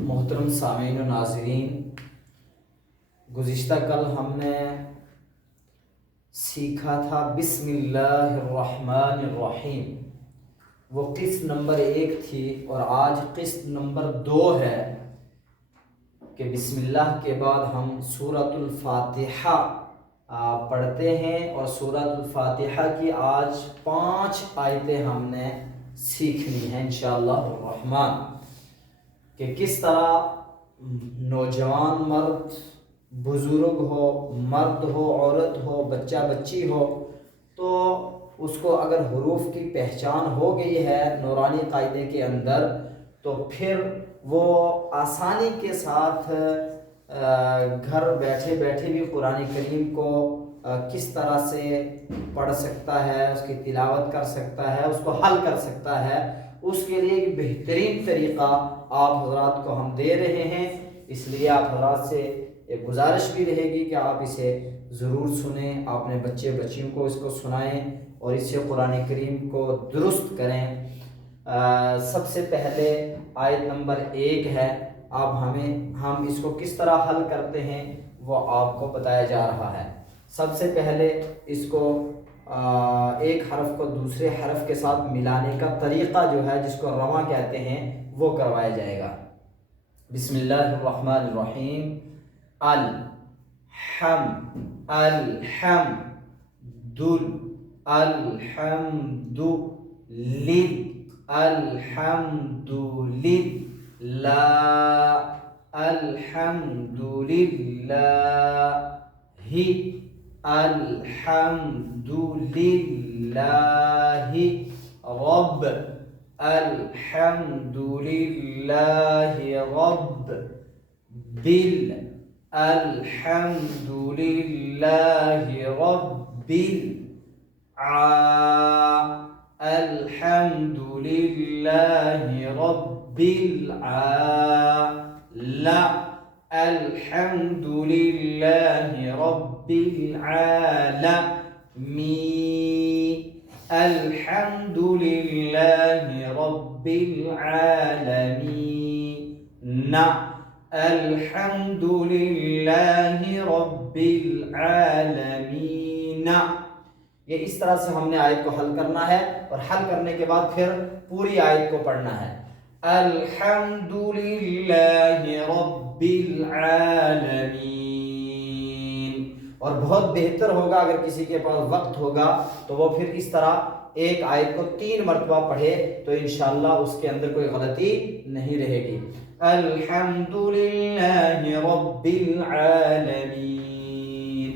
محترم سامعین و ناظرین، گزشتہ کل ہم نے سیکھا تھا بسم اللہ الرحمن الرحیم، وہ قسط نمبر 1 تھی، اور آج قسط نمبر 2 ہے کہ بسم اللہ کے بعد ہم سورۃ الفاتحہ پڑھتے ہیں، اور سورۃ الفاتحہ کی آج 5 آیتیں ہم نے سیکھنی ہیں انشاءاللہ الرحمن، کہ کس طرح نوجوان مرد، بزرگ ہو، مرد ہو، عورت ہو، بچہ بچی ہو، تو اس کو اگر حروف کی پہچان ہو گئی ہے نورانی قاعدے کے اندر، تو پھر وہ آسانی کے ساتھ گھر بیٹھے بیٹھے بھی قرآن کریم کو کس طرح سے پڑھ سکتا ہے، اس کی تلاوت کر سکتا ہے، اس کو حل کر سکتا ہے۔ اس کے لیے ایک بہترین طریقہ آپ حضرات کو ہم دے رہے ہیں، اس لیے آپ حضرات سے ایک گزارش بھی رہے گی کہ آپ اسے ضرور سنیں، اپنے بچے بچیوں کو اس کو سنائیں اور اس سے قرآن کریم کو درست کریں۔ سب سے پہلے آیت نمبر 1 ہے، اب ہم اس کو کس طرح حل کرتے ہیں وہ آپ کو بتایا جا رہا ہے۔ سب سے پہلے اس کو ایک حرف کو دوسرے حرف کے ساتھ ملانے کا طریقہ جو ہے، جس کو رواں کہتے ہیں، وہ کروایا جائے گا۔ بسم اللہ الرحمن الرحیم۔ الحمد الحمد الحمد الحمد للہ الحمد للہ الحمد للہ رب الحمد للہ رب الحمد للہ رب الحمد للہ رب الحمد للہ رب العالمین الحمد للہ رب العالمین الحمد للہ رب العالمین۔ یہ اس طرح سے ہم نے آیت کو حل کرنا ہے، اور حل کرنے کے بعد پھر پوری آیت کو پڑھنا ہے۔ الحمد للہ رب العالمین۔ اور بہت بہتر ہوگا اگر کسی کے پاس وقت ہوگا تو وہ پھر اس طرح ایک آیت کو 3 مرتبہ پڑھے، تو انشاءاللہ اس کے اندر کوئی غلطی نہیں رہے گی۔ الحمد للہ رب العالمین۔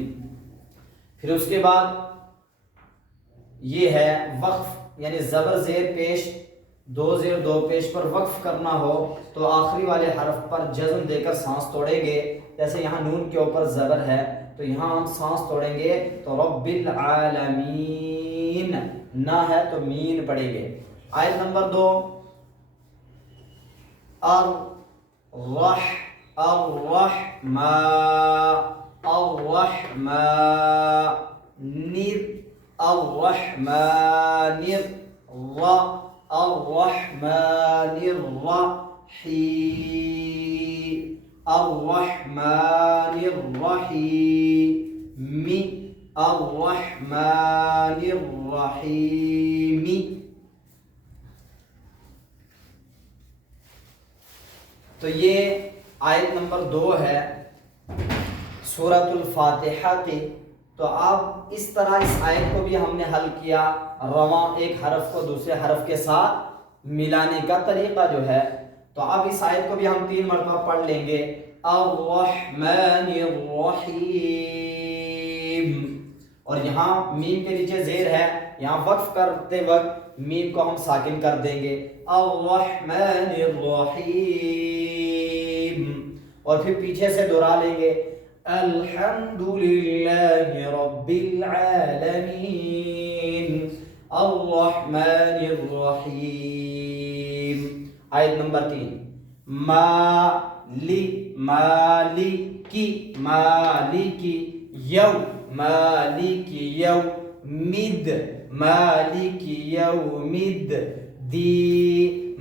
پھر اس کے بعد یہ ہے وقف، یعنی زبر زیر پیش، 2 زیر 2 پیش پر وقف کرنا ہو تو آخری والے حرف پر جزم دے کر سانس توڑیں گے۔ جیسے یہاں نون کے اوپر زبر ہے تو یہاں ہم سانس توڑیں گے تو رب العالمین، نہ ہے تو مین پڑھیں گے۔ آیت نمبر 2، الرحمن الرحیم۔ تو یہ آیت نمبر 2 ہے سورۃ الفاتحہ کی۔ تو اب اس طرح اس آیت کو بھی ہم نے حل کیا، رواں ایک حرف کو دوسرے حرف کے ساتھ ملانے کا طریقہ جو ہے۔ تو اب اس آیت کو بھی ہم 3 مرتبہ پڑھ لیں گے۔ الرحمن الرحیم، اور یہاں میم کے نیچے زیر ہے، یہاں وقف کرتے وقت میم کو ہم ساکن کر دیں گے۔ الرحمن الرحیم، اور پھر پیچھے سے دہرا لیں گے۔ الحمد للہ رب العالمین الرحمن الرحیم۔ آیت نمبر 3، مالکی یوم الدین